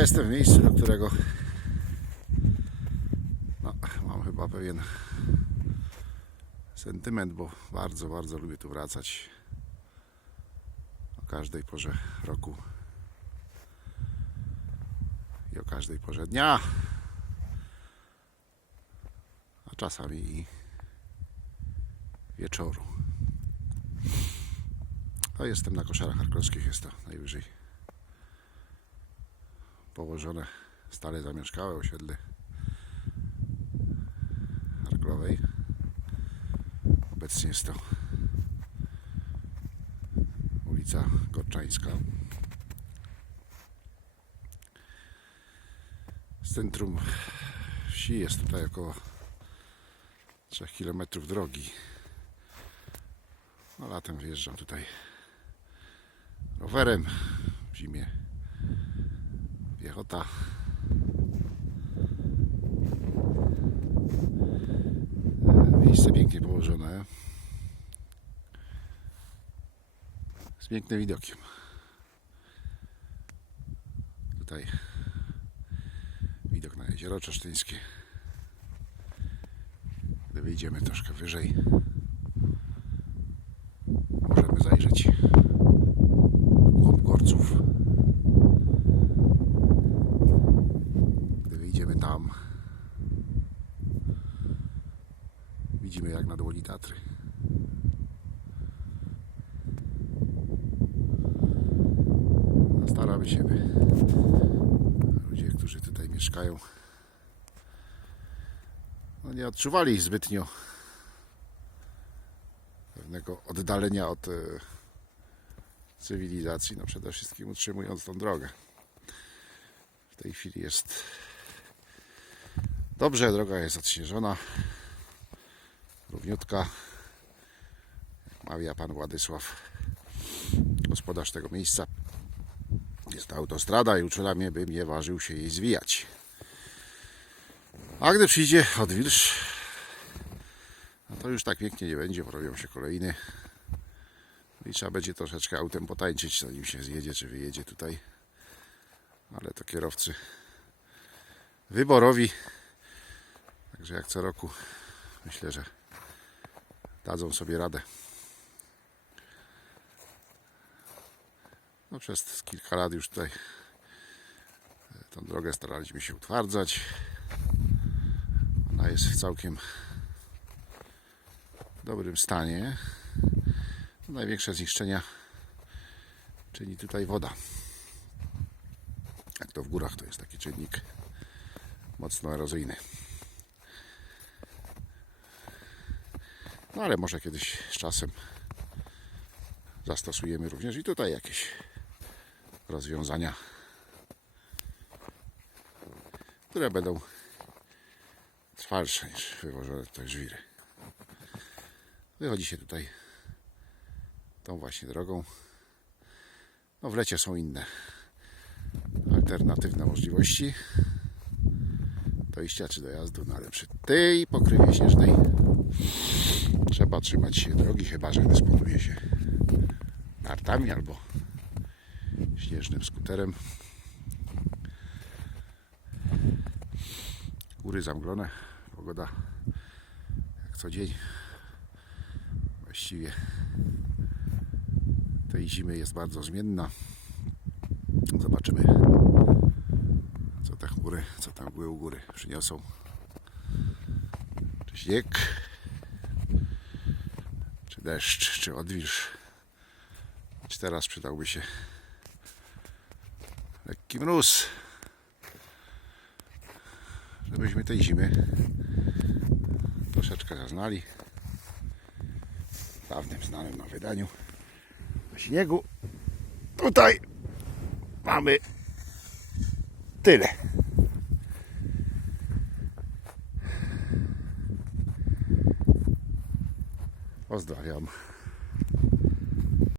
jestem w miejscu, do którego no, mam chyba pewien sentyment, bo bardzo, bardzo lubię tu wracać o każdej porze roku i o każdej porze dnia, a czasami i wieczoru. A jestem na koszarach harkowskich, jest to najwyżej położone stale zamieszkałe osiedle Harklowej. Obecnie jest to ulica Gorczańska. Z centrum wsi jest tutaj około 3 km drogi. No, latem wyjeżdżam tutaj rowerem, w zimie piechota. Miejsce pięknie położone. Z pięknym widokiem. Tutaj widok na jezioro Czesztyńskie. Gdy wyjdziemy troszkę wyżej, możemy zajrzeć w głąb Gorców. Gdy wyjdziemy tam, widzimy jak na dłoni Tatry. No, Staramy się, by ludzie, którzy tutaj mieszkają, no nie odczuwali zbytnio pewnego oddalenia od e, cywilizacji, no przede wszystkim utrzymując tą drogę. W tej chwili jest dobrze, droga jest odśnieżona, równiutka. Mawia pan Władysław, gospodarz tego miejsca. Jest to autostrada i uczula mnie, bym nie ważył się jej zwijać. A gdy przyjdzie odwilż, no to już tak pięknie nie będzie, bo robią się kolejny. No I trzeba będzie troszeczkę autem potańczyć, zanim się zjedzie czy wyjedzie tutaj. Ale to kierowcy wyborowi. Także jak co roku myślę, że dadzą sobie radę. No przez kilka lat już tutaj e, tą drogę staraliśmy się utwardzać. Ona jest w całkiem dobrym stanie. Największe zniszczenia czyni tutaj woda. Jak to w górach to jest taki czynnik mocno erozyjny. No ale może kiedyś z czasem zastosujemy również i tutaj jakieś rozwiązania, które będą trwalsze niż wywożone tutaj żwiry. Wychodzi się tutaj tą właśnie drogą. No w lecie są inne alternatywne możliwości dojścia czy dojazdu, no ale przy tej pokrywie śnieżnej trzeba trzymać się drogi, chyba że dysponuje się nartami albo śnieżnym skuterem. Góry zamglone, pogoda jak co dzień. Właściwie tej zimy jest bardzo zmienna. Zobaczymy, co te chmury, co tam mgły u góry przyniosą. Czy śnieg, deszcz, czy odwilż. Czy teraz przydałby się lekki mróz, żebyśmy tej zimy troszeczkę zaznali w dawnym znanym na wydaniu śniegu. Tutaj mamy tyle. Pozdrawiam.